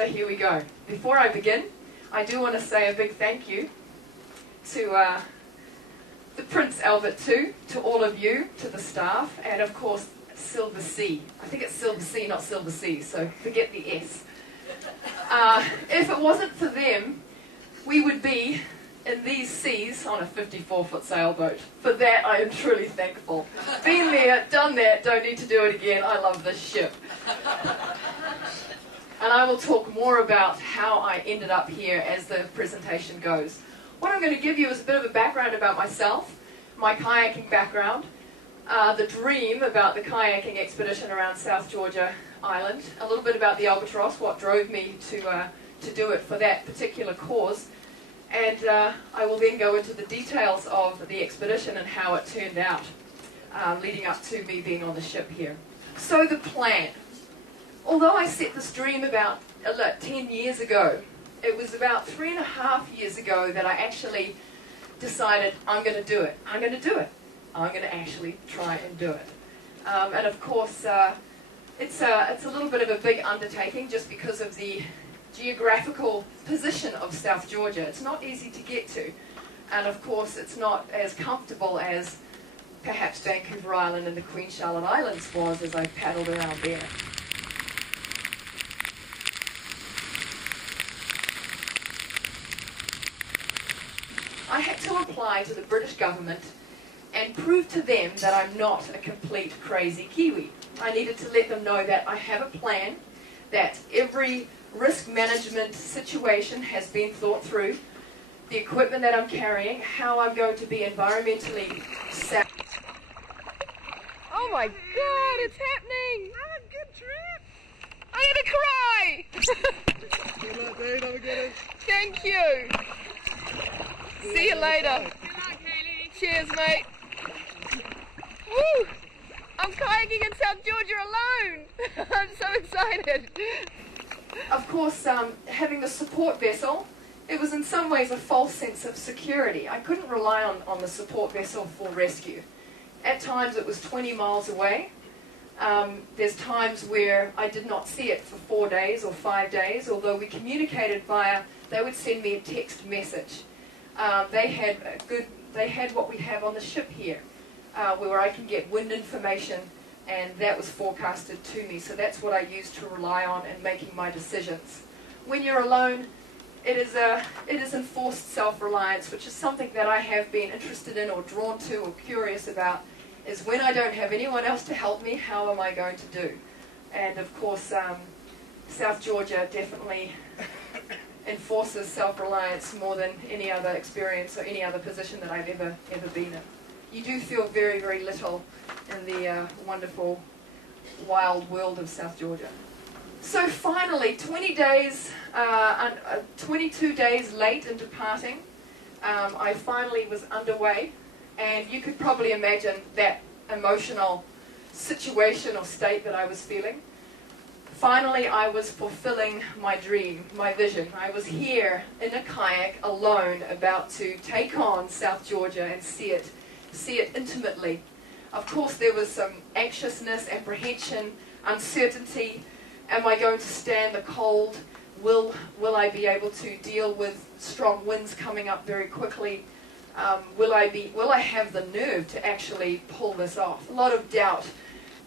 So here we go. Before I begin, I do want to say a big thank you to the Prince Albert too, to all of you, to the staff, and of course Silver Sea. I think it's Silver Sea, not Silver Sea, so forget the S. If it wasn't for them, we would be in these seas on a 54-foot sailboat. For that I am truly thankful. Been there, done that, don't need to do it again. I love this ship. And I will talk more about how I ended up here as the presentation goes. What I'm going to give you is a bit of a background about myself, my kayaking background, the dream about the kayaking expedition around South Georgia Island, a little bit about the Albatross, what drove me to do it for that particular cause, and I will then go into the details of the expedition and how it turned out, leading up to me being on the ship here. So the plan. Although I set this dream about 10 years ago, it was about 3.5 years ago that I actually decided I'm going to do it. I'm going to do it. I'm going to actually try and do it. And of course, it's a little bit of a big undertaking just because of the geographical position of South Georgia. It's not easy to get to. And of course, it's not as comfortable as perhaps Vancouver Island and the Queen Charlotte Islands was as I paddled around there. I had to apply to the British government and prove to them that I'm not a complete crazy Kiwi. I needed to let them know that I have a plan, that every risk management situation has been thought through, the equipment that I'm carrying, how I'm going to be environmentally sound. Oh my God, it's happening! Have a good trip! I'm gonna cry! Good luck, dude. Have a good one. Thank you! See you later. Good luck, Hayley. Cheers, mate. Woo! I'm kayaking in South Georgia alone. I'm so excited. Of course, having the support vessel, it was in some ways a false sense of security. I couldn't rely on the support vessel for rescue. At times it was 20 miles away. There's times where I did not see it for 4 days or 5 days, although we communicated via, they would send me a text message. They had what we have on the ship here, where I can get wind information, and that was forecasted to me. So that's what I used to rely on in making my decisions. When you're alone, it is enforced self-reliance, which is something that I have been interested in or drawn to or curious about, is when I don't have anyone else to help me, how am I going to do? And of course, South Georgia definitely enforces self-reliance more than any other experience or any other position that I've ever been in. You do feel very, very little in the wonderful, wild world of South Georgia. So finally, 22 days late in departing, I finally was underway, and you could probably imagine that emotional situation or state that I was feeling. Finally, I was fulfilling my dream, my vision. I was here in a kayak alone, about to take on South Georgia and see it intimately. Of course, there was some anxiousness, apprehension, uncertainty. Am I going to stand the cold? Will I be able to deal with strong winds coming up very quickly? Will I have the nerve to actually pull this off? A lot of doubt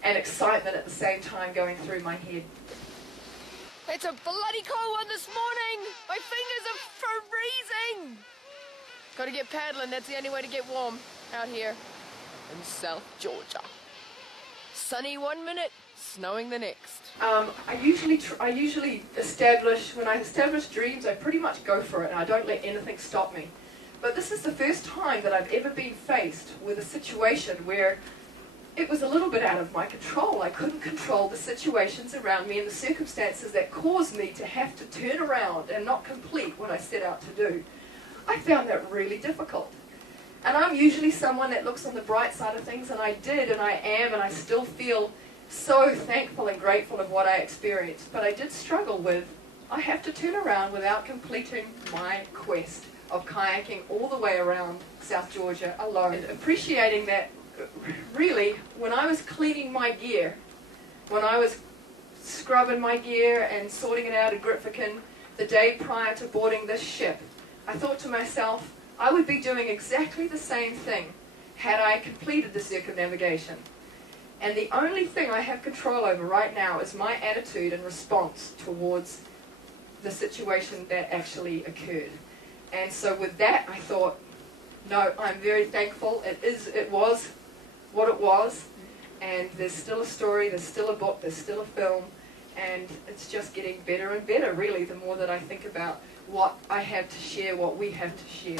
and excitement at the same time going through my head. It's a bloody cold one this morning! My fingers are freezing! Gotta get paddling, that's the only way to get warm out here in South Georgia. Sunny 1 minute, snowing the next. I usually establish, when I establish dreams, I pretty much go for it and I don't let anything stop me. But this is the first time that I've ever been faced with a situation where it was a little bit out of my control. I couldn't control the situations around me and the circumstances that caused me to have to turn around and not complete what I set out to do. I found that really difficult. And I'm usually someone that looks on the bright side of things, and I did, and I am, and I still feel so thankful and grateful of what I experienced. But I did struggle with, I have to turn around without completing my quest of kayaking all the way around South Georgia alone. And appreciating that, really, when I was cleaning my gear, when I was scrubbing my gear and sorting it out at Grytviken the day prior to boarding this ship, I thought to myself, I would be doing exactly the same thing had I completed the circumnavigation. And the only thing I have control over right now is my attitude and response towards the situation that actually occurred. And so with that, I thought, no, I'm very thankful. It was what it was. And there's still a story, there's still a book, there's still a film. And it's just getting better and better, really, the more that I think about what I have to share, what we have to share.